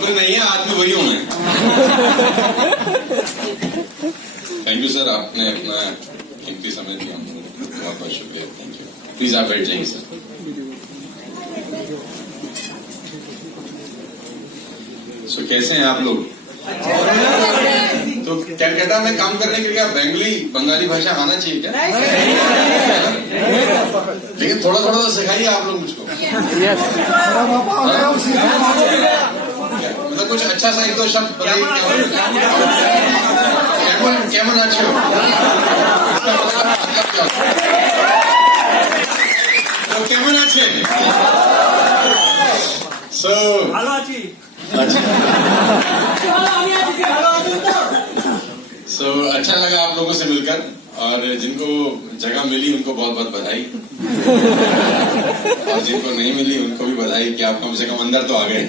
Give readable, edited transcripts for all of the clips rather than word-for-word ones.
Company नहीं है, आदमी वही हूं मैं। थैंक यू सर, आपने अपना कीमती समय दिया, बहुत बहुत शुक्रिया। Thank you. प्लीज आप बैठ जाइए सर। सो कैसे हैं आप लोग? तो कलकत्ता में काम करने के लिए बंगाली भाषा आना चाहिए क्या? लेकिन थोड़ा थोड़ा तो सिखाइए आप लोग मुझको। मतलब कुछ अच्छा सा एक दो शब्द बताइए। केमन अच्छे हो? तो केमन अच्छे? सो अच्छा लगा आप लोगों से मिलकर, और जिनको जगह मिली उनको बहुत बहुत बधाई, और जिनको नहीं मिली उनको भी बधाई कि आप कम से कम अंदर तो आ गए।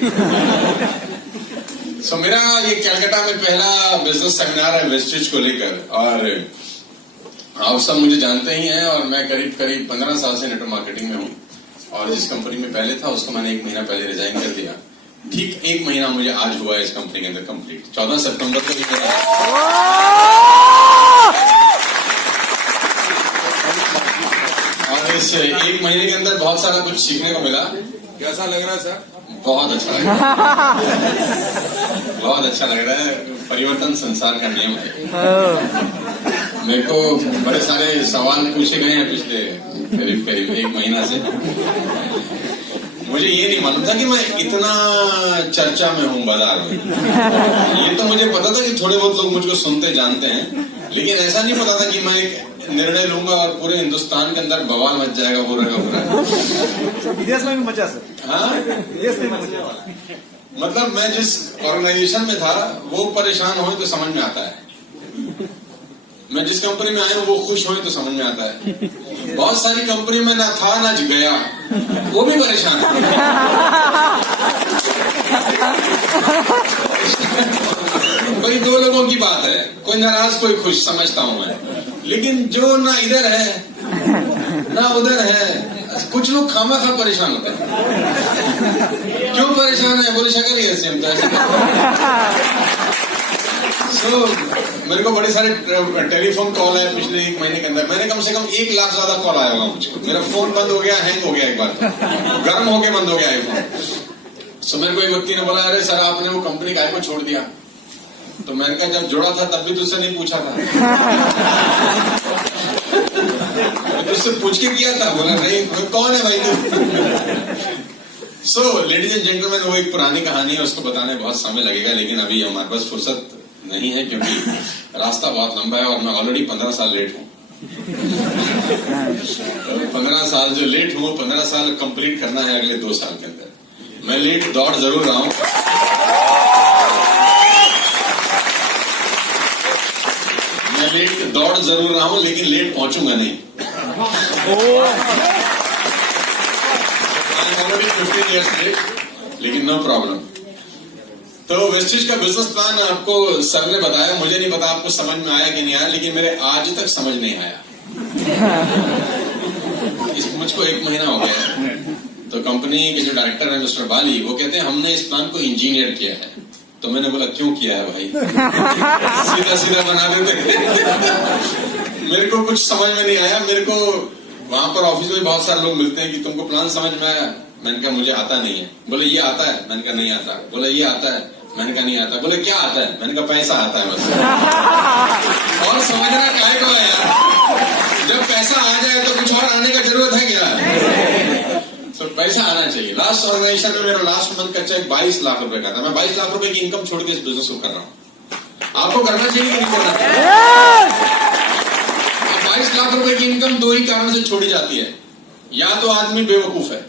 मेरा ये कलकत्ता में पहला बिजनेस सेमिनार है वेस्टेज को लेकर, और आप सब मुझे जानते ही हैं, और मैं करीब 15 साल से नेटवर्क मार्केटिंग में हूँ, और जिस कंपनी में पहले था उसको मैंने 1 महीना पहले रिजाइन कर दिया। ठीक 1 महीना मुझे आज हुआ है इस कंपनी के अंदर कंप्लीट। 14 सितंबर को भी और इस 1 महीने के अंदर बहुत सारा कुछ सीखने को मिला। कैसा लग रहा है सर? बहुत अच्छा लग रहा है, बहुत अच्छा लग रहा है। परिवर्तन संसार का नियम है। मेरे को बड़े सारे सवाल पूछे गए हैं पिछले करीब 1 महीना से। मुझे ये नहीं मालूम था कि मैं इतना चर्चा में हूँ बाजार में। ये तो मुझे पता था कि थोड़े बहुत लोग मुझको सुनते जानते हैं, लेकिन ऐसा नहीं पता था कि मैं एक निर्णय लूंगा और पूरे हिंदुस्तान के अंदर बवाल मच जाएगा पूरा का पूरा। विदेश में भी मचा सर। हाँ, विदेश में मचा। मतलब मैं जिस ऑर्गेनाइजेशन में था वो परेशान हो तो समझ में आता है, मैं जिस कंपनी में आया हूँ वो खुश हो तो समझ में आता है। बहुत सारी कंपनी में ना था ना गया, वो भी परेशान है। कोई 2 लोगों की बात है, कोई नाराज कोई खुश, समझता हूं मैं। लेकिन जो ना इधर है ना उधर है, कुछ लोग खामा-खा परेशान होते हैं। क्यों परेशान है? बोले शक्ल ही ऐसे हम तो ऐसे। मेरे को बड़े सारे टेलीफोन कॉल आए पिछले 1 महीने के अंदर। मैंने कम से कम 1 लाख ज्यादा कॉल आया होगा मुझको। मेरा फोन बंद हो गया, हैंग हो गया, एक बार गर्म होके बंद हो गया आईफोन। मेरे को एक व्यक्ति ने बोला, अरे सर आपने वो कंपनी काय को छोड़ दिया? तो मैंने कहा जब जोड़ा था तब भी तुझसे नहीं पूछा था। तुझसे पूछ के किया था? बोला नहीं। कौन है भाई तू? लेडीज एंड जेंटलमैन, वो एक पुरानी कहानी है, उसको बताने बहुत समय लगेगा, लेकिन अभी हमारे पास फुर्सत नहीं है क्योंकि रास्ता बहुत लंबा है और मैं ऑलरेडी 15 साल लेट हूँ। 15 साल जो लेट हूँ, 15 साल कंप्लीट करना है अगले 2 साल के अंदर। मैं लेट दौड़ जरूर रहा हूँ, लेकिन लेट पहुंचूंगा नहीं। ऑलरेडी 15 years लेट, लेकिन नो प्रॉब्लम। तो वेस्टेज का बिजनेस प्लान आपको सर ने बताया, मुझे नहीं पता आपको समझ में आया कि नहीं आया, लेकिन मेरे आज तक समझ नहीं आया। मुझको 1 महीना हो गया है। तो कंपनी के जो डायरेक्टर है मिस्टर बाली, वो कहते हैं हमने इस प्लान को इंजीनियर किया है। तो मैंने बोला क्यों किया है भाई? सीधा सीधा बना देते। मेरे को कुछ समझ में नहीं आया। मेरे को वहां पर ऑफिस में बहुत सारे लोग मिलते हैं कि तुमको प्लान समझ में आया? मैंने कहा मुझे आता नहीं है। बोले ये आता है? मैंने कहा नहीं आता। बोले ये आता है? मैंने कहा नहीं आता। बोले क्या आता है? मैंने कहा पैसा आता है बस। और समझना काय को है यार? जब पैसा आ जाए तो कुछ और आने का जरूरत है क्या? तो पैसा आना चाहिए। लास्ट ऑर्गेनाइजेशन में मेरा लास्ट मंथ का चेक 22 लाख रुपए का था। मैं 22 लाख रुपए की इनकम छोड़ के इस बिजनेस को कर रहा हूँ। आपको करना चाहिए कि नहीं करना चाहिए? 22 लाख रुपए की इनकम 2 ही कारण से छोड़ी जाती है। या तो आदमी बेवकूफ है,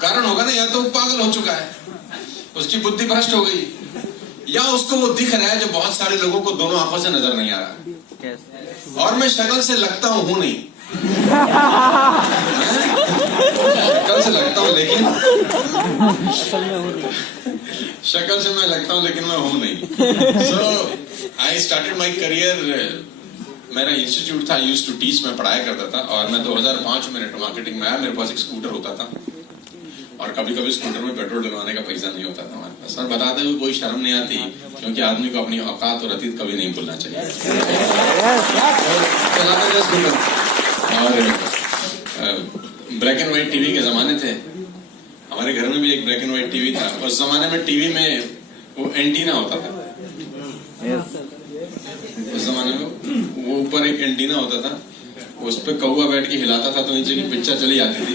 कारण होगा ना, या तो पागल हो चुका है, उसकी बुद्धि भ्रष्ट हो गई, या उसको वो दिख रहा है जो बहुत सारे लोगों को दोनों आंखों से नजर नहीं आ रहा। और मैं शक्ल से लगता हूं नहीं, शक्ल से लगता हूं लेकिन शक्ल से मैं लगता हूं लेकिन मैं हूं नहीं। सो आई स्टार्टेड माई करियर, मेरा इंस्टीट्यूट था, यूज्ड टू टीच, मैं पढ़ाया करता था। और मैं 2005 में नेटवर्क मार्केटिंग में आया। मेरे पास एक स्कूटर होता था और कभी कभी स्कूटर में पेट्रोल डलवाने का पैसा नहीं होता था हमारे पास, और बताते हुए कोई शर्म नहीं आती, क्योंकि आदमी को अपनी औकात और अतीत कभी नहीं भूलना चाहिए। चलाते थे स्कूटर, और ब्लैक एंड व्हाइट टीवी के जमाने थे। हमारे घर में भी एक ब्लैक एंड व्हाइट टीवी था। उस जमाने में टीवी में वो एंटीना होता था। उस जमाने में वो ऊपर एक एंटीना होता था, उस पे कौवा बैठ के हिलाता था तो नीचे की पिक्चर चली जाती थी।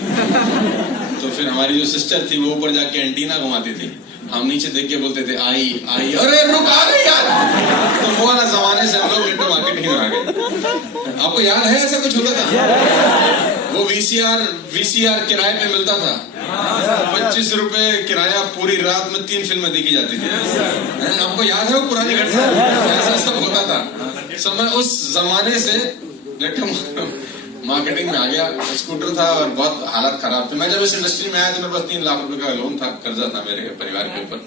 तो फिर हमारी जो सिस्टर थी वो ऊपर जाके एंटीना घुमाती थी, हम नीचे देख के बोलते थे आई आई, अरे रुक आ गई यार। तो वो वाला जमाने से हम लोग नेटवर्क मार्केटिंग में आ गए। आपको याद है ऐसा कुछ होता था? वो वीसीआर किराए पे मिलता था, 25 रुपए किराया, पूरी रात में 3 फिल्में देखी जाती थी। आपको याद है वो पुरानी घटना? ऐसा सब होता था। सब मैं उस जमाने से मार्केटिंग में आ गया। स्कूटर था और बहुत हालत खराब थी। मैं जब इस इंडस्ट्री में आया तो मेरे पास 3 लाख रुपए का लोन था, कर्जा था मेरे परिवार के ऊपर।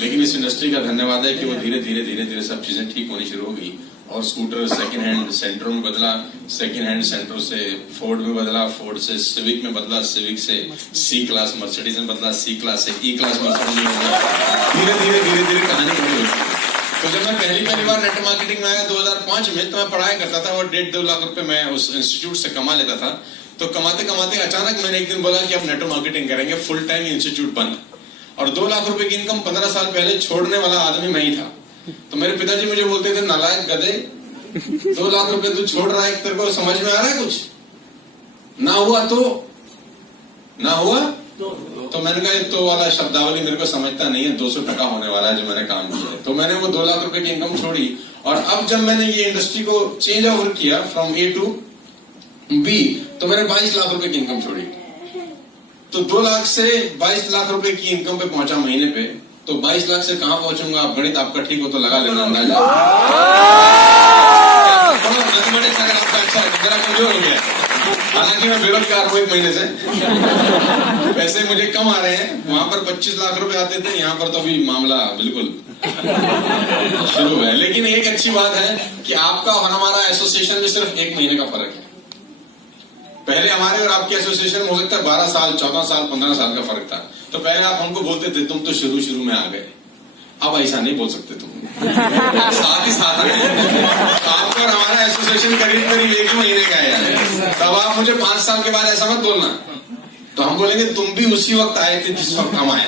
लेकिन इस इंडस्ट्री का धन्यवाद है कि वो धीरे धीरे सब चीजें ठीक होनी शुरू हो गई, और स्कूटर सेकंड हैंड सेंटरों में बदला, सेकंड हैंड सेंटरों से फोर्ड में बदला, फोर्ड से सिविक में बदला, सिविक से C क्लास मर्सिडीज में बदला, C क्लास से E क्लास मर्सिडीज में बदला। धीरे धीरे कहानी बड़ी हुई। तो जब मैं पहली बार नेटवर्क मार्केटिंग में आया 2005 में, तो मैं पढ़ाई करता था और 1.5-2 लाख रुपए मैं उस इंस्टीट्यूट से कमा लेता था। तो कमाते कमाते अचानक मैंने एक दिन बोला कि अब नेटवर्क मार्केटिंग करेंगे, फुल टाइम इंस्टीट्यूट बंद। और 2 लाख रुपए की इनकम 15 साल पहले छोड़ने वाला आदमी मैं ही था। तो मेरे पिताजी मुझे बोलते थे, नालायक गधे, 2 लाख रुपए तू छोड़ रहा है, तेरे को समझ में आ रहा है कुछ? ना हुआ तो मैंने कहा तो वाला शब्दावली मेरे को समझता नहीं है, 200 टका होने वाला है जो मैंने काम किया है। तो मैंने वो 2 लाख रुपए की इनकम छोड़ी, और अब जब मैंने ये इंडस्ट्री को चेंज ओवर किया फ्रॉम A to B, तो मैंने 22 लाख रुपए की इनकम छोड़ी। तो 2 लाख से 22 लाख रुपए की इनकम पे पहुंचा महीने पे। तो 22 लाख से कहां पहुंचूंगा? आप गणित आपका ठीक हो तो लगा लेना अंदाजा। मैथमेटिक्स अगर आपका अच्छा है, जरा कमजोर हो गया। हालांकि मैं बेरोजगार हूं 1 महीने से, पैसे मुझे कम आ रहे हैं। वहां पर 25 लाख रुपए आते थे, यहाँ पर तो अभी मामला बिल्कुल शुरू है। लेकिन एक अच्छी बात है कि आपका और हमारा एसोसिएशन में सिर्फ 1 महीने का फर्क है। पहले हमारे और आपके एसोसिएशन में हो सकता है 12 साल, 14 साल, 15 साल का फर्क था। तो पहले आप हमको बोलते थे तुम तो शुरू में आ गए, अब ऐसा नहीं बोल सकते तुम। साथ ही साथ आपका और हमारा एसोसिएशन करीब 1 महीने का है। तब आप मुझे 5 साल के बाद ऐसा मत बोलना, तो हम बोलेंगे तुम भी उसी वक्त आए थे जिस वक्त हम आए।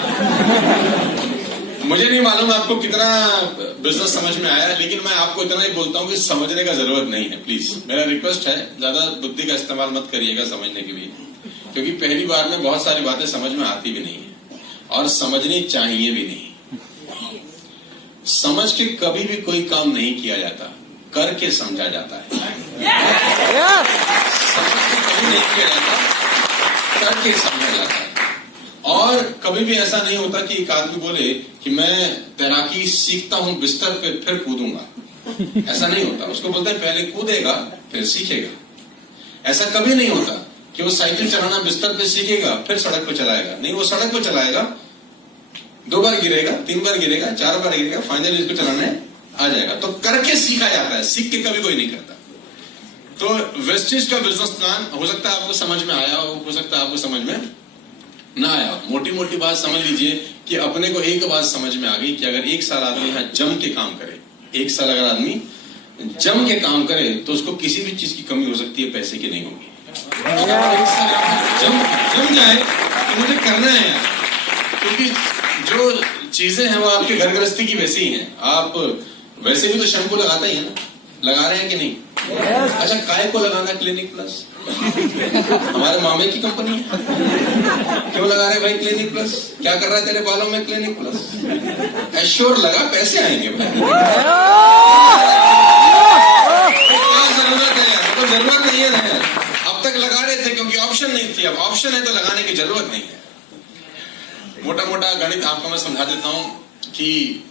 मुझे नहीं मालूम आपको कितना बिजनेस समझ में आया, लेकिन मैं आपको इतना ही बोलता हूँ कि समझने का जरूरत नहीं है। प्लीज मेरा रिक्वेस्ट है, ज्यादा बुद्धि का इस्तेमाल मत करिएगा समझने के लिए, क्योंकि पहली बार में बहुत सारी बातें समझ में आती भी नहीं है और समझनी चाहिए भी नहीं। समझ के कभी भी कोई काम नहीं किया जाता, करके समझा जाता है। समझ के कभी नहीं किया जाता, करके समझा जाता है। और कभी भी ऐसा नहीं होता कि एक आदमी बोले कि मैं तैराकी सीखता हूं बिस्तर पे फिर कूदूंगा, ऐसा नहीं होता। उसको बोलते हैं पहले कूदेगा फिर सीखेगा। ऐसा कभी नहीं होता कि वो साइकिल चलाना बिस्तर पे सीखेगा फिर सड़क पे चलाएगा। नहीं, वो सड़क पे चलाएगा, 2 बार गिरेगा, 3 बार गिरेगा, 4 बार गिरेगा, फाइनली इसको चलाने आ जाएगा। तो करके सीखा जाता है, सीख के कभी कोई नहीं करता। तो वेस्टेज का बिजनेस प्लान हो सकता है आपको समझ में आया हो सकता है आपको समझ में ना आया। मोटी मोटी बात समझ लीजिए कि अपने को एक बात समझ में आ गई कि अगर 1 साल आदमी यहाँ जम के काम करे, 1 साल अगर आदमी जम के काम करे तो उसको किसी भी चीज की कमी हो सकती है, पैसे की नहीं होगी। अगर 1 साल जम जाए तो मुझे करना है यार, क्योंकि जो चीजें हैं वो आपके घर गृहस्थी की वैसी ही हैं। आप वैसे भी तो शैम्पू लगाते ही है ना, लगा रहे हैं कि नहीं? अच्छा, काय को लगाना क्लिनिक प्लस? हमारे मामे की कंपनी है। क्यों लगा रहे भाई क्लिनिक प्लस? क्या कर रहा है तेरे बालों में क्लिनिक प्लस? एश्योर लगा, पैसे आएंगे भाई। क्या जरूरत है यार? तो जरूरत नहीं है ना यार। अब तक लगा रहे थे क्योंकि ऑप्शन नहीं थी, अब ऑप्शन है तो लगाने की जरूरत नहीं है। मोटा मोटा गणित आपको मैं समझा देता हूँ कि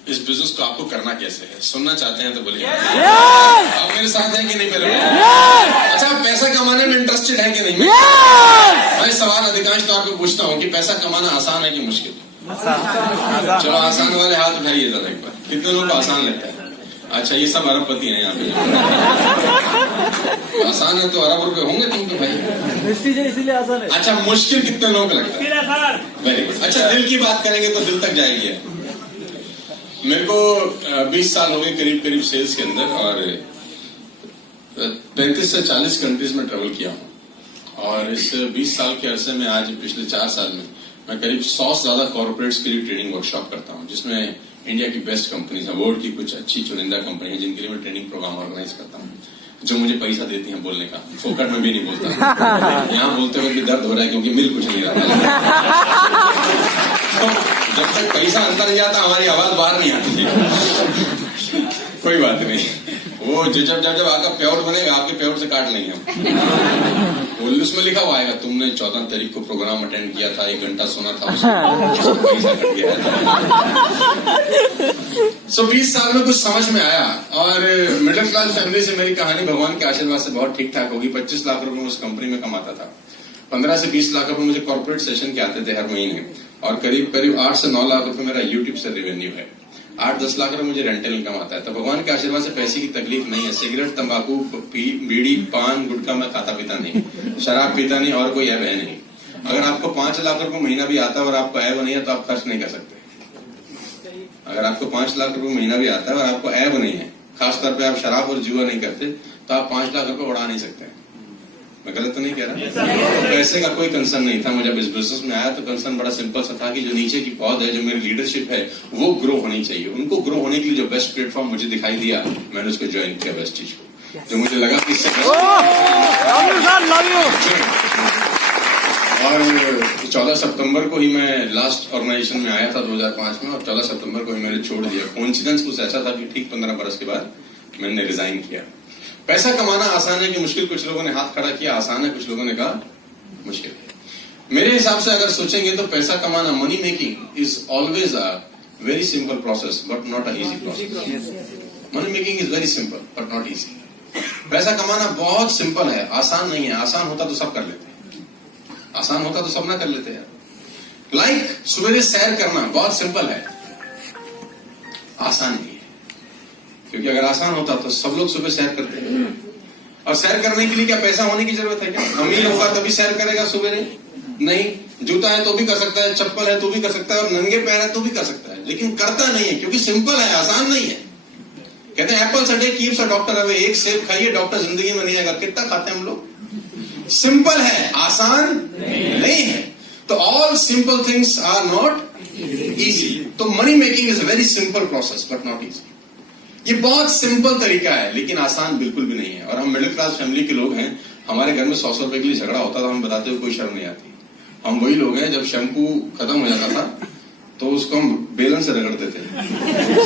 इस बिजनेस को आपको करना कैसे है। सुनना चाहते हैं तो बोलिए। आप मेरे साथ हैं कि नहीं? पहले अच्छा, पैसा कमाने में इंटरेस्टेड है कि नहीं? मैं सवाल अधिकांश तौर पे पूछता हूँ कि पैसा कमाना आसान है कि मुश्किल? चलो आसान वाले हाथ उठाइए जरा एक बार। कितने लोग को आसान लगता है? अच्छा, ये सब अरबपति हैं यहाँ पे। आसान है तो अरब रुपए होंगे तुम तो भाई। इसीलिए आसान है। अच्छा, मुश्किल कितने लोगों को लगता है? Very good. अच्छा, दिल की बात करेंगे तो दिल तक जाएगी। मेरे को 20 साल हो गए करीब करीब सेल्स के अंदर, और 35 से 40 कंट्रीज में ट्रेवल किया हूँ। और इस 20 साल के अरसे में आज पिछले 4 साल में मैं करीब 100 से ज्यादा कॉर्पोरेट्स के लिए ट्रेनिंग वर्कशॉप करता हूँ, जिसमें इंडिया की बेस्ट कंपनीज, वर्ल्ड की कुछ अच्छी चुनिंदा कंपनी है जिनके लिए मैं ट्रेनिंग प्रोग्राम ऑर्गेनाइज करता हूँ, जो मुझे पैसा देती हैं बोलने का। फोकट में भी नहीं बोलता, यहाँ बोलते हुए भी दर्द हो रहा है क्योंकि मिल कुछ नहीं रहा। तो जब तक पैसा अंदर नहीं जाता हमारी आवाज बाहर नहीं आती। कोई बात नहीं, वो जब आपका पेआउट बनेगा आपके पेआउट से काट लेंगे हम। उसमें लिखा हुआ आएगा तुमने 14 तारीख को प्रोग्राम अटेंड किया था, 1 घंटा सुना था, उसको पैसा कट गया। सो 20 साल में कुछ समझ में आया, और मिडिल क्लास फैमिली से मेरी कहानी भगवान के आशीर्वाद से बहुत ठीक ठाक होगी। 25 लाख रुपए उस कंपनी में कमाता था। 15 से 20 लाख रुपए मुझे कॉर्पोरेट सेशन के आते थे हर महीने, और करीब करीब 8 से 9 लाख रुपए मेरा यूट्यूब से रेवेन्यू है। 8-10 लाख रुपए मुझे रेंटल इनकम आता है। तो भगवान के आशीर्वाद से पैसे की तकलीफ नहीं है। सिगरेट, तंबाकू, बीड़ी, पान, गुटखा मैं खाता पीता नहीं, शराब पीता नहीं, और कोई ऐब है नहीं। अगर आपको 5 लाख रुपए महीना भी आता है और आपको ऐब नहीं है तो आप खर्च नहीं कर सकते। अगर आपको 5 लाख रुपए महीना भी आता है और आपको ऐब नहीं है, खासतौर पे आप शराब और जुआ नहीं करते, तो आप 5 लाख रुपए उड़ा नहीं सकते। मैं गलत तो नहीं कह रहा? पैसे का कोई कंसर्न नहीं था। मुझे इस बिजनेस में आया तो कंसर्न बड़ा सिंपल सा था कि जो नीचे की पौध है, जो मेरी लीडरशिप है, वो ग्रो होनी चाहिए। उनको ग्रो होने के लिए जो बेस्ट प्लेटफॉर्म मुझे दिखाई दिया, मैंने उसको ज्वाइन किया, बेस्ट चीज को, जो मुझे लगा कि इससे और 14 सितंबर को ही मैं लास्ट ऑर्गेनाइजेशन में आया था 2005 में, और 14 सितंबर को ही मैंने छोड़ दिया। कोइंसिडेंस कुछ ऐसा था कि ठीक 15 बरस के बाद मैंने रिजाइन किया। पैसा कमाना आसान है कि मुश्किल? कुछ लोगों ने हाथ खड़ा किया आसान है, कुछ लोगों ने कहा मुश्किल है। मेरे हिसाब से अगर सोचेंगे तो पैसा कमाना, money making is always a very simple process but not a easy process. Money making is very simple but not easy. पैसा कमाना बहुत सिंपल है, आसान नहीं है। आसान होता तो सब कर लेते, आसान होता तो सब ना कर लेते यार। लाइक सवेरे सैर करना बहुत सिंपल है, आसान नहीं है। क्योंकि अगर आसान होता तो सब लोग सुबह सैर करते हैं। और सैर करने के लिए क्या पैसा होने की जरूरत है क्या? अमीर होगा तभी सैर करेगा सुबह? नहीं। जूता है तो भी कर सकता है, चप्पल है तो भी कर सकता है, और नंगे पैर है तो भी कर सकता है, लेकिन करता नहीं है क्योंकि सिंपल है, आसान नहीं है। कहते हैं Apple a day keeps a doctor away. एक सेब खाइए, डॉक्टर जिंदगी में नहीं आएगा। कितना खाते हैं हम लोग? सिंपल है, आसान नहीं है। तो all simple things are not easy. तो money making is a very simple process but not easy. ये बहुत सिंपल तरीका है लेकिन आसान बिल्कुल भी नहीं है। और हम मिडिल क्लास फैमिली के लोग हैं, हमारे घर में 100 रुपए के लिए झगड़ा होता था, हम बताते हुए कोई शर्म नहीं आती। हम वही लोग हैं, जब शैम्पू खत्म हो जाता था तो उसको हम बेलन से रगड़ते थे।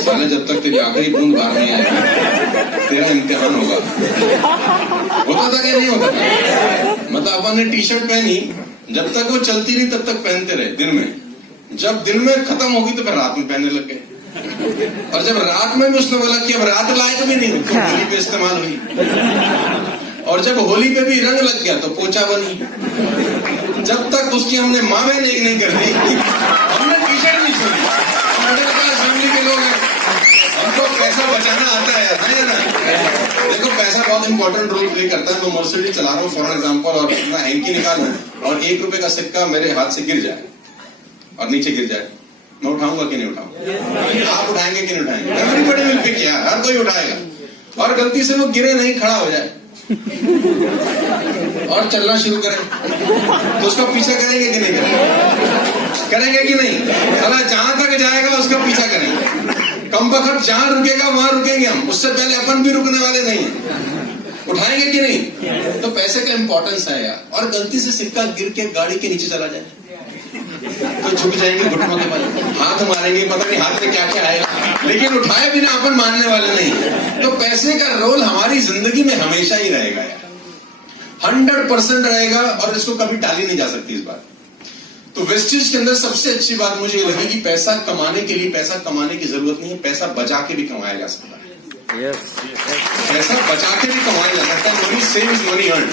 साले जब तक तेरी आखिरी बूंद बाहर नहीं आएगी तेरा इम्तिहान होगा। होता था कि नहीं होता था? मतलब अपन ने टी शर्ट पहनी, जब तक वो चलती रही तब तक पहनते रहे दिन में। जब दिन में खत्म होगी तो फिर रात में पहनने लग गए। और जब रात में भी उसने बोला कि अब रात लायक भी नहीं, तो होली पे इस्तेमाल हुई। और जब होली पे भी रंग लग गया तो पोछा बनी। जब तक उसकी हमने माँ बहन एक नहीं कर दी, हमने टी शर्ट नहीं छोड़ी। मिडिल क्लास फैमिली के लोग हैं, हमको पैसा बचाना आता है ना? देखो पैसा बहुत इंपॉर्टेंट रोल प्ले करता है। मैं मर्सिडीज चला रहा हूँ फॉर एग्जाम्पल, और अपना हैंकी निकालूं और 1 रुपए का सिक्का मेरे हाथ से गिर जाए और नीचे गिर जाए, मैं उठाऊंगा कि नहीं उठाऊंगा? आप उठाएंगे कि नहीं उठाएंगे? एवरीबॉडी विल पिक, यार हर कोई उठाएगा। और गलती से वो गिरे नहीं, खड़ा हो जाए और चलना शुरू करें तो उसका पीछा करेंगे कि नहीं करेंगे? करेंगे कि नहीं? अगर जहां तक जाएगा उसका पीछा करेंगे। कम वक्त जहां रुकेगा वहां रुकेंगे हम, उससे पहले अपन भी रुकने वाले नहीं है। उठाएंगे कि नहीं? तो पैसे का इंपॉर्टेंस है यार। और गलती से सिक्का गिर के गाड़ी के नीचे चला जाए तो झुक जाएंगे, घुटनों के बल हाथ मारेंगे, पता नहीं हाथ में क्या क्या आएगा, लेकिन उठाए बिना अपन मानने वाले नहीं। तो पैसे का रोल हमारी जिंदगी में हमेशा ही रहेगा यार, 100% रहेगा, और इसको कभी टाली नहीं जा सकती इस बात। तो वेस्टेज के अंदर सबसे अच्छी बात मुझे ये लगी कि पैसा कमाने के लिए पैसा कमाने की जरूरत नहीं है, पैसा बचा के भी कमाया जा सकता है। पैसा बचा के भी कमाया जा सकता है। Money saves money earn.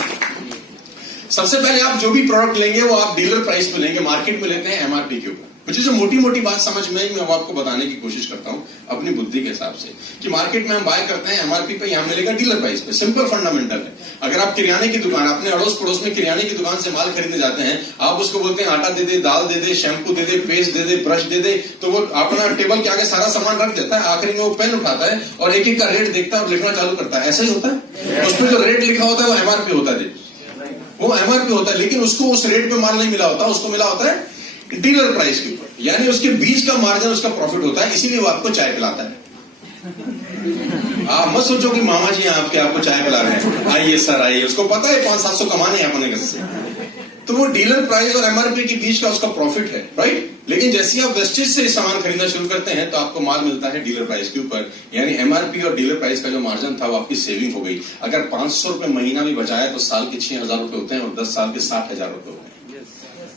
सबसे पहले आप जो भी प्रोडक्ट लेंगे वो आप डीलर प्राइस पे लेंगे, मार्केट में लेते हैं एमआरपी के ऊपर। मुझे जो मोटी मोटी बात समझ में आई मैं वो आपको बताने की कोशिश करता हूं अपनी बुद्धि के हिसाब से कि मार्केट में हम बाय करते हैं एमआरपी पे, यहां मिलेगा डीलर प्राइस पे। सिंपल फंडामेंटल है। अगर आप किराने की दुकान, अपने अड़ोस पड़ोस में किराने की दुकान से माल खरीदने जाते हैं, आप उसको बोलते हैं आटा दे दे, दाल दे दे, शैम्पू दे दे, पेस्ट दे दे, ब्रश दे दे, तो वो अपना टेबल के आगे सारा सामान रख देता है। आखिरी में वो पेन उठाता है और एक एक का रेट देखता है और लिखना चालू करता है। ऐसा ही होता है। उसमें जो रेट लिखा होता है वो एमआरपी होता है, वो एमआरपी होता है, लेकिन उसको उस रेट पे माल नहीं मिला होता, उसको मिला होता है डीलर प्राइस के ऊपर, यानी उसके बीच का मार्जिन उसका प्रॉफिट होता है। इसीलिए वो आपको चाय पिलाता है। आप मत सोचो कि मामा जी आपको चाय पिला रहे हैं, आइए सर आइए, उसको पता है 500-700 कमाने हैं अपने घर से। तो वो डीलर प्राइस और एमआरपी के बीच का उसका प्रॉफिट है, राइट। लेकिन जैसे आप वेस्टेज से सामान खरीदना शुरू करते हैं तो आपको माल मिलता है डीलर प्राइस के ऊपर, यानी एमआरपी और डीलर प्राइस का जो मार्जिन था वो आपकी सेविंग हो गई। अगर 500 रुपए महीना भी बचाया तो साल के 6,000 रुपए होते हैं और 10 साल के 60,000 रुपए होते हैं।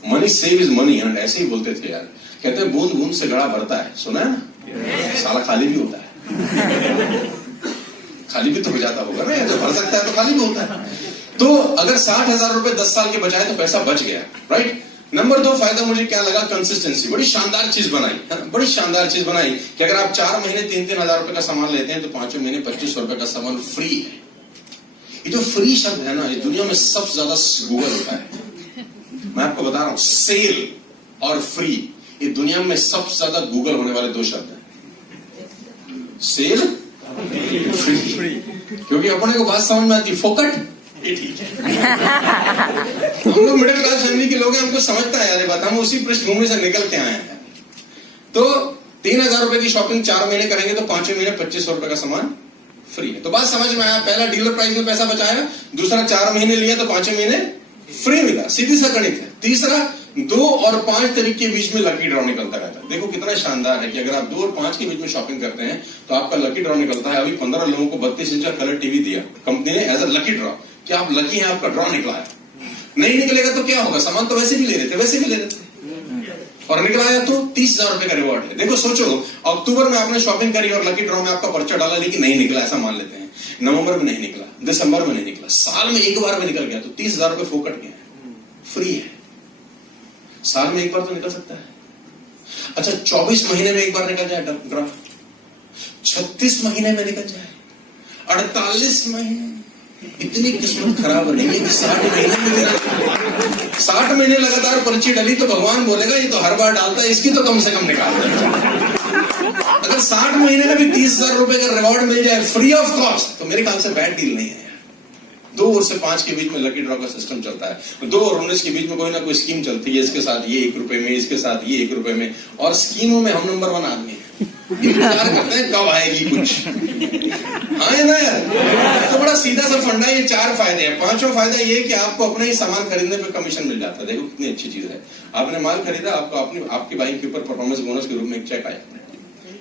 Money save is money, and ऐसे ही बोलते थे यार, कहते हैं बूंद बूंद से घड़ा भरता है, सुना है ना। साला खाली भी होता है, खाली भी तो हो जाता होगा ना, जब भर सकता है तो खाली भी होता है। तो अगर 60,000 रुपए 10 साल के बचाए तो पैसा बच गया, राइट। नंबर 2 फायदा मुझे क्या लगा, कंसिस्टेंसी। बड़ी शानदार चीज बनाई, बड़ी शानदार चीज बनाई कि अगर आप 4 महीने 3-3 हजार रुपए का सामान लेते हैं तो 5 महीने 2500 रुपए का सामान फ्री है। ये जो फ्री शब्द है ना, इस दुनिया में सबसे ज्यादा गूगल होता है। मैं आपको बता रहा हूं, सेल और फ्री, ये दुनिया में सबसे ज्यादा गूगल होने वाले 2 शब्द हैं। Sale, free. क्योंकि अपने को बात समझ में आती, फोकट ये ठीक है। हम लोग मिडिल क्लास फैमिली के लोग हैं, हमको समझता है यार बात, हम उसी पृष्ठभूमि से निकल के आए हैं। तो 3,000 रुपए की शॉपिंग 4 महीने करेंगे तो 5वें महीने 2500 रुपए का सामान फ्री है। तो बात समझ में आया, पहला डीलर प्राइस में पैसा बचाया, दूसरा 4 महीने लिया तो 5वें महीने फ्री मिला, सीधी सा गणित है। तीसरा 2 और 5 तारीख के बीच में लकी ड्रॉ निकलता रहता है। देखो कितना शानदार है कि अगर आप 2 और 5 के बीच में शॉपिंग करते हैं तो आपका लकी ड्रॉ निकलता है। अभी 15 लोगों को 32 इंच का कलर टीवी दिया कंपनी ने एज अ लकी ड्रॉ, कि आप लकी हैं, आपका ड्रॉ निकला है। नहीं निकलेगा तो क्या होगा, सामान तो वैसे भी ले रहे थे, वैसे भी ले रहे थे, और निकला है तो 30,000 रुपए का रिवॉर्ड है। देखो सोचो, अक्टूबर में आपने शॉपिंग करी और लकी ड्रॉ में आपका पर्चा डाला, लेकिन नहीं निकला, ऐसा मान लेते हैं। नवंबर में नहीं निकला, दिसंबर में नहीं निकला, साल में एक बार में निकल गया तो 30,000 रुपए फोकट गया, फ्री है। साल में एक बार तो निकल सकता है। अच्छा 24 महीने में एक बार निकल जाए ड्रॉ, 36 महीने में निकल जाए, 48 महीने, इतनी किस्मत खराब नहीं है कि 60 महीने में निकल। 60 महीने लगातार पर्ची डली तो भगवान बोलेगा ये तो हर बार डालता है, इसकी तो कम से कम निकाल दे। अगर 60 महीने में भी 30,000 रुपए का रिवॉर्ड मिल जाए फ्री ऑफ कॉस्ट तो मेरे ख्याल से बैड डील नहीं है। 2 और से 5 के बीच में लकी ड्रॉ का सिस्टम चलता है, 2 और 19 के बीच में कोई ना कोई स्कीम चलती है, इसके साथ ये 1 रुपए में, इसके साथ ये 1 रुपए में, और स्कीमों में हम नंबर 1 आदमी है, इंतजार करते हैं कब आएगी कुछ। हाँ है ना यार, तो बड़ा सीधा सा फंडा है। ये 4 फायदे हैं। 5वां फायदा ये कि आपको अपने ही सामान खरीदने पे कमीशन मिल जाता है। देखो कितनी अच्छी चीज है, आपने माल खरीदा, आपको आपकी बाइक के ऊपर परफॉर्मेंस बोनस के रूप में एक चेक आया।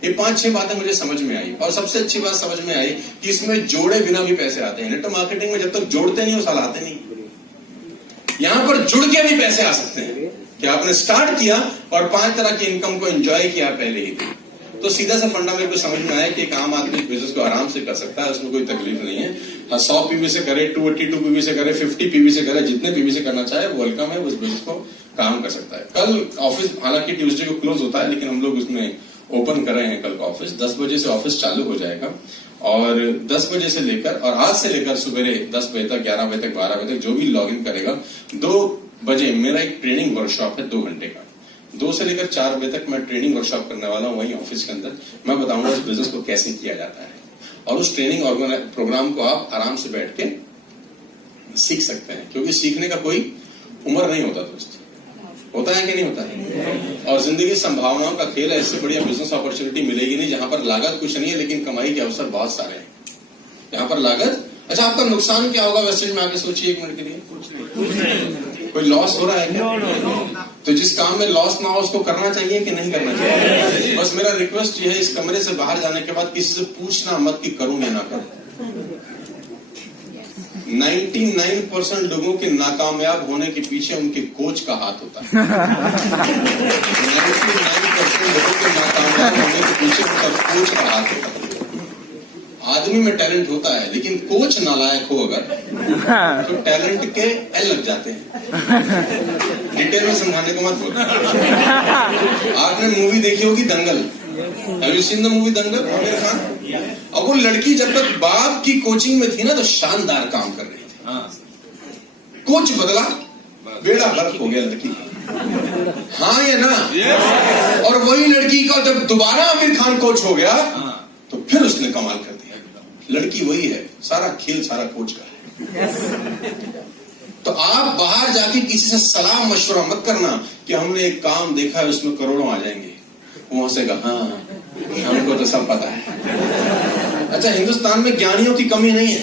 ये 5-6 बातें मुझे समझ में आई, और सबसे अच्छी बात समझ में आई कि इसमें जोड़े बिना भी पैसे आते हैं। नेटवर्क मार्केटिंग में जब तक जोड़ते नहीं वो साल आते नहीं। यहां पर जुड़ के भी पैसे आ सकते हैं कि आपने स्टार्ट किया और 5 तरह की इनकम को एंजॉय किया पहले ही। तो सीधा सा फंडा मेरे को समझ में आया कि एक आम आदमी बिजनेस को आराम से कर सकता है, उसमें कोई तकलीफ नहीं है। 100 पीवी से करे, 282 पीवी से करे, 50 पीवी से करे, जितने पीवी से करना चाहे वो वेलकम है, उस बिजनेस को काम कर सकता है। कल ऑफिस हालांकि ट्यूसडे को क्लोज होता है, लेकिन हम लोग उसमें ओपन कर रहे हैं कल का ऑफिस। 10 बजे से ऑफिस चालू हो जाएगा, और 10 बजे से लेकर, और आज से लेकर सुबह 10 बजे तक, 11 बजे तक, 12 बजे तक जो भी लॉग इन करेगा, 2 बजे मेरा एक ट्रेनिंग वर्कशॉप है 2 घंटे का। 2 से लेकर 4 बजे तक मैं ट्रेनिंग वर्कशॉप करने वाला हूं वहीं ऑफिस के अंदर। मैं बताऊंगा इस बिजनेस को कैसे किया जाता है, और उस ट्रेनिंग प्रोग्राम को आप आराम से बैठ के सीख सकते हैं, क्योंकि सीखने का कोई उम्र नहीं होता दोस्त। होता है कि नहीं होता है? और जिंदगी संभावनाओं का खेल है, इससे बढ़िया बिजनेस अपॉर्चुनिटी मिलेगी नहीं, जहां पर लागत कुछ नहीं है लेकिन कमाई के अवसर बहुत सारे हैं। यहाँ पर लागत, अच्छा आपका नुकसान क्या होगा वेस्टेज में, आगे सोचिए 1 मिनट के लिए। कोई लॉस हो रहा है क्या? तो जिस काम में लॉस ना हो उसको करना चाहिए कि नहीं करना चाहिए? बस मेरा रिक्वेस्ट ये है, इस कमरे से बाहर जाने के बाद किसी से पूछना मत कि करूं या ना करूं। 99% लोगों के नाकामयाब होने के पीछे उनके कोच का हाथ होता है। 99% लोगों के नाकामयाब होने के पीछे उनका कोच का हाथ होता है। आदमी में टैलेंट होता है, लेकिन कोच नालायक हो अगर तो टैलेंट के एल लग जाते हैं। डिटेल में समझाने को मत बोलो। आपने मूवी देखी होगी Dangal, have you seen the movie Dangal, Aamir Khan? और वो लड़की जब तक बाप की कोचिंग में थी ना तो शानदार काम कर रही थी। कोच बदला, बेड़ा गर्क हो गया लड़की। हाँ या ना? और वही लड़की का जब दोबारा आमिर खान कोच हो गया तो फिर उसने कमाल कर दिया। लड़की वही है, सारा खेल सारा कोच का है। तो आप बाहर जाके किसी से सलाह मशवरा मत करना कि हमने एक काम देखा है उसमें करोड़ों आ जाएंगे। वो हंसेगा, हाँ हमको तो सब पता है। अच्छा, हिंदुस्तान में ज्ञानियों की कमी नहीं है।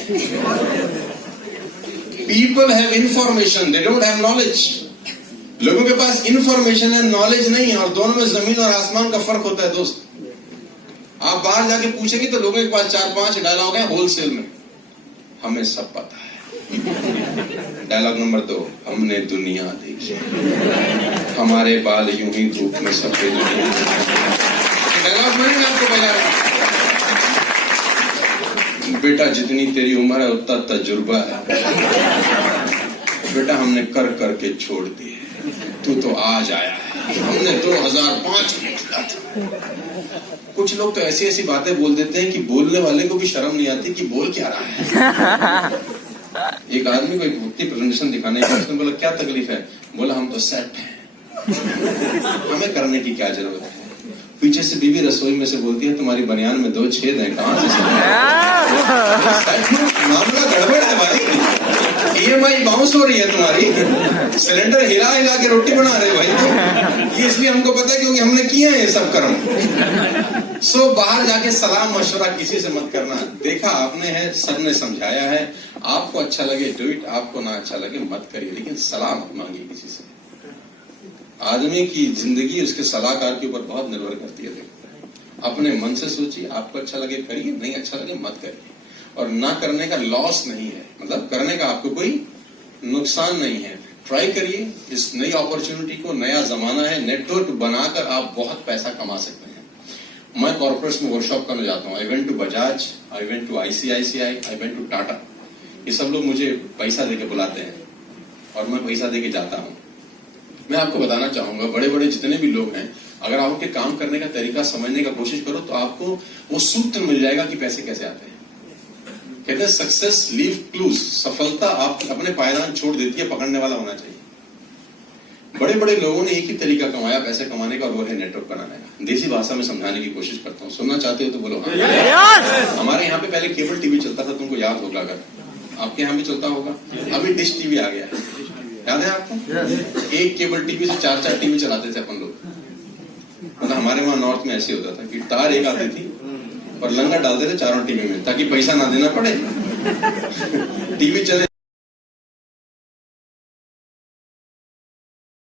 People have information, they don't have knowledge. लोगों के पास इंफॉर्मेशन है, नॉलेज नहीं है, और दोनों में जमीन और आसमान का फर्क होता है दोस्त। आप बाहर जाके पूछेंगे तो लोगों के पास 4-5 डायलॉग है होलसेल में, हमें सब पता है। डायलॉग नंबर 2, हमने दुनिया देखी, हमारे बाल यूं ही धूप में सफेद नहीं। डायलॉग मैंने आपको बता रहा, बेटा जितनी तेरी उम्र है उतना तजुर्बा है। बेटा हमने कर करके छोड़ दिए, तू तो आज आया है, हमने 2005 में किया था। कुछ लोग तो ऐसी ऐसी बातें बोल देते हैं कि बोलने वाले को भी शर्म नहीं आती कि बोल क्या रहा है। एक आदमी को एक व्यक्ति प्रेजेंटेशन दिखाने का, उसने बोला क्या तकलीफ है? बोला हम तो सेट हैं, हमें करने की क्या जरूरत है। पीछे से बीवी रसोई में से बोलती है तुम्हारी बनियान में 2 छेद हैं, कहां से? मामला गड़बड़ है भाई, EMI बाउंस हो रही है तुम्हारी, सिलेंडर हिला हिला के रोटी बना रहे भाई। तो ये इसलिए हमको पता है क्योंकि हमने किया है ये सब कर्म। सो बाहर जाके सलाह मशवरा किसी से मत करना। देखा आपने है, सब ने समझाया है, आपको अच्छा लगे डू इट, आपको ना अच्छा लगे मत करिए, लेकिन सलाह मत मांगिए किसी से। आदमी की जिंदगी उसके सलाहकार के ऊपर बहुत निर्भर करती है। अपने मन से सोचिए, आपको अच्छा लगे करिए, नहीं अच्छा लगे मत करिए। और ना करने का लॉस नहीं है, मतलब करने का आपको कोई नुकसान नहीं है। ट्राई करिए इस नई अपॉर्चुनिटी को, नया जमाना है, नेटवर्क बनाकर आप बहुत पैसा कमा सकते हैं। मैं कॉर्पोरेट्स में वर्कशॉप करने जाता हूँ। I went to Bajaj, I went to ICICI, I went to Tata. ये सब लोग मुझे पैसा देके बुलाते हैं और मैं पैसा देके जाता हूँ। मैं आपको बताना चाहूंगा, बड़े बड़े जितने भी लोग हैं, अगर आप उनके काम करने का तरीका समझने का कोशिश करो तो आपको वो सूत्र मिल जाएगा कि पैसे कैसे आते हैं। कहते हैं सक्सेस लीव क्लूज, सफलता आप अपने पायदान छोड़ देती है, पकड़ने वाला होना चाहिए। बड़े बड़े लोगों ने एक ही तरीका कमाया पैसे कमाने का, और वो है नेटवर्क बनाने का। देसी भाषा में समझाने की कोशिश करता हूँ, सुनना चाहते हो तो बोलो हाँ। हमारे यहाँ पे पहले केबल टीवी चलता था, तुमको याद होगा, अगर आपके यहाँ भी चलता होगा। अभी डिश टीवी आ गया है, याद है आपको? एक केबल टीवी से 4-4 टीवी चलाते थे अपन लोग। मतलब हमारे वहां नॉर्थ में ऐसे होता था कि तार एक आती थी और लंगा डालते थे चारों टीवी में, ताकि पैसा ना देना पड़े। टीवी चले